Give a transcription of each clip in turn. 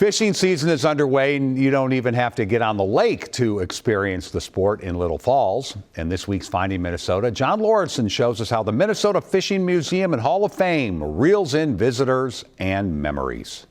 Fishing season is underway, and you don't even have to get on the lake to experience the sport in Little Falls. In this week's Finding Minnesota, John Lauritsen shows us how the Minnesota Fishing Museum and Hall of Fame reels in visitors and memories.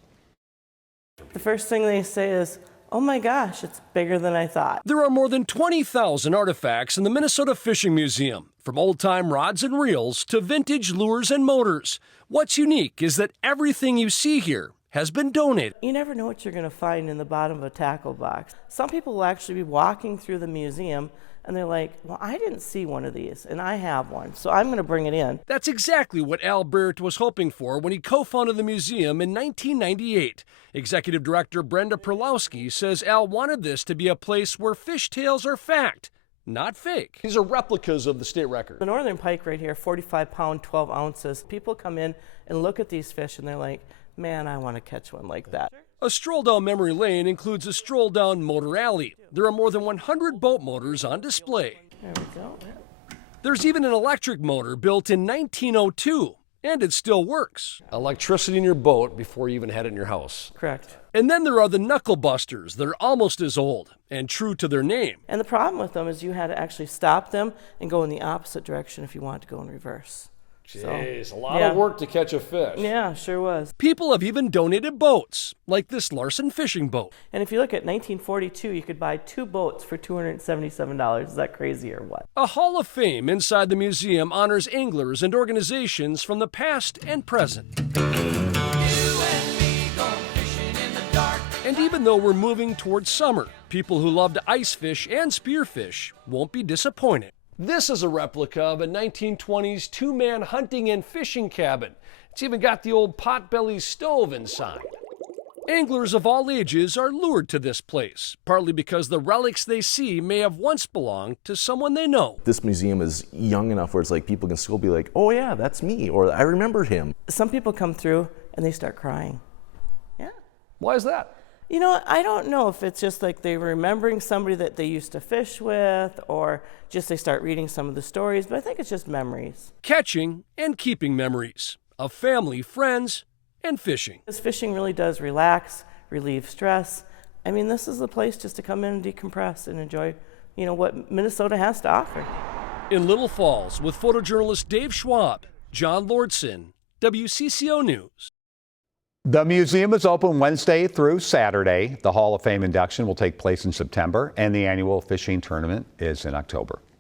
The first thing they say is, "Oh my gosh, it's bigger than I thought." There are more than 20,000 artifacts in the Minnesota Fishing Museum, from old-time rods and reels to vintage lures and motors. What's unique is that everything you see here has been donated. You never know what you're going to find in the bottom of a tackle box. Some people will actually be walking through the museum and they're like, "Well, I didn't see one of these and I have one, so I'm going to bring it in." That's exactly what Al Baert was hoping for when he co-founded the museum in 1998. Executive Director Brenda Perlowski says Al wanted this to be a place where fishtails are fact, not fake. These are replicas of the state record. The northern pike right here, 45 pound, 12 ounces. People come in and look at these fish and they're like, "Man, I want to catch one like that." A stroll down memory lane includes a stroll down Motor Alley. There are more than 100 boat motors on display. There we go. There's even an electric motor built in 1902, and it still works. Electricity in your boat before you even had it in your house. Correct. And then there are the knuckle busters that are almost as old and true to their name. And the problem with them is you had to actually stop them and go in the opposite direction if you wanted to go in reverse. Jeez, a lot of work to catch a fish. Yeah, sure was. People have even donated boats, like this Larson fishing boat. And if you look at 1942, you could buy 2 boats for $277. Is that crazy or what? A Hall of Fame inside the museum honors anglers and organizations from the past and present. And even though we're moving towards summer, people who love to ice fish and spearfish won't be disappointed. This is a replica of a 1920s two-man hunting and fishing cabin. It's even got the old potbelly stove inside. Anglers of all ages are lured to this place, partly because the relics they see may have once belonged to someone they know. This museum is young enough where it's like people can still be like, "Oh yeah, that's me," or "I remember him." Some people come through and they start crying. Yeah. Why is that? You know, I don't know if it's just like they're remembering somebody that they used to fish with, or just they start reading some of the stories, but I think it's just memories. Catching and keeping memories of family, friends, and fishing. Because fishing really does relax, relieve stress. I mean, this is the place just to come in and decompress and enjoy, what Minnesota has to offer. In Little Falls, with photojournalist Dave Schwab, John Lauritsen, WCCO News. The museum is open Wednesday through Saturday. The Hall of Fame induction will take place in September, and the annual fishing tournament is in October.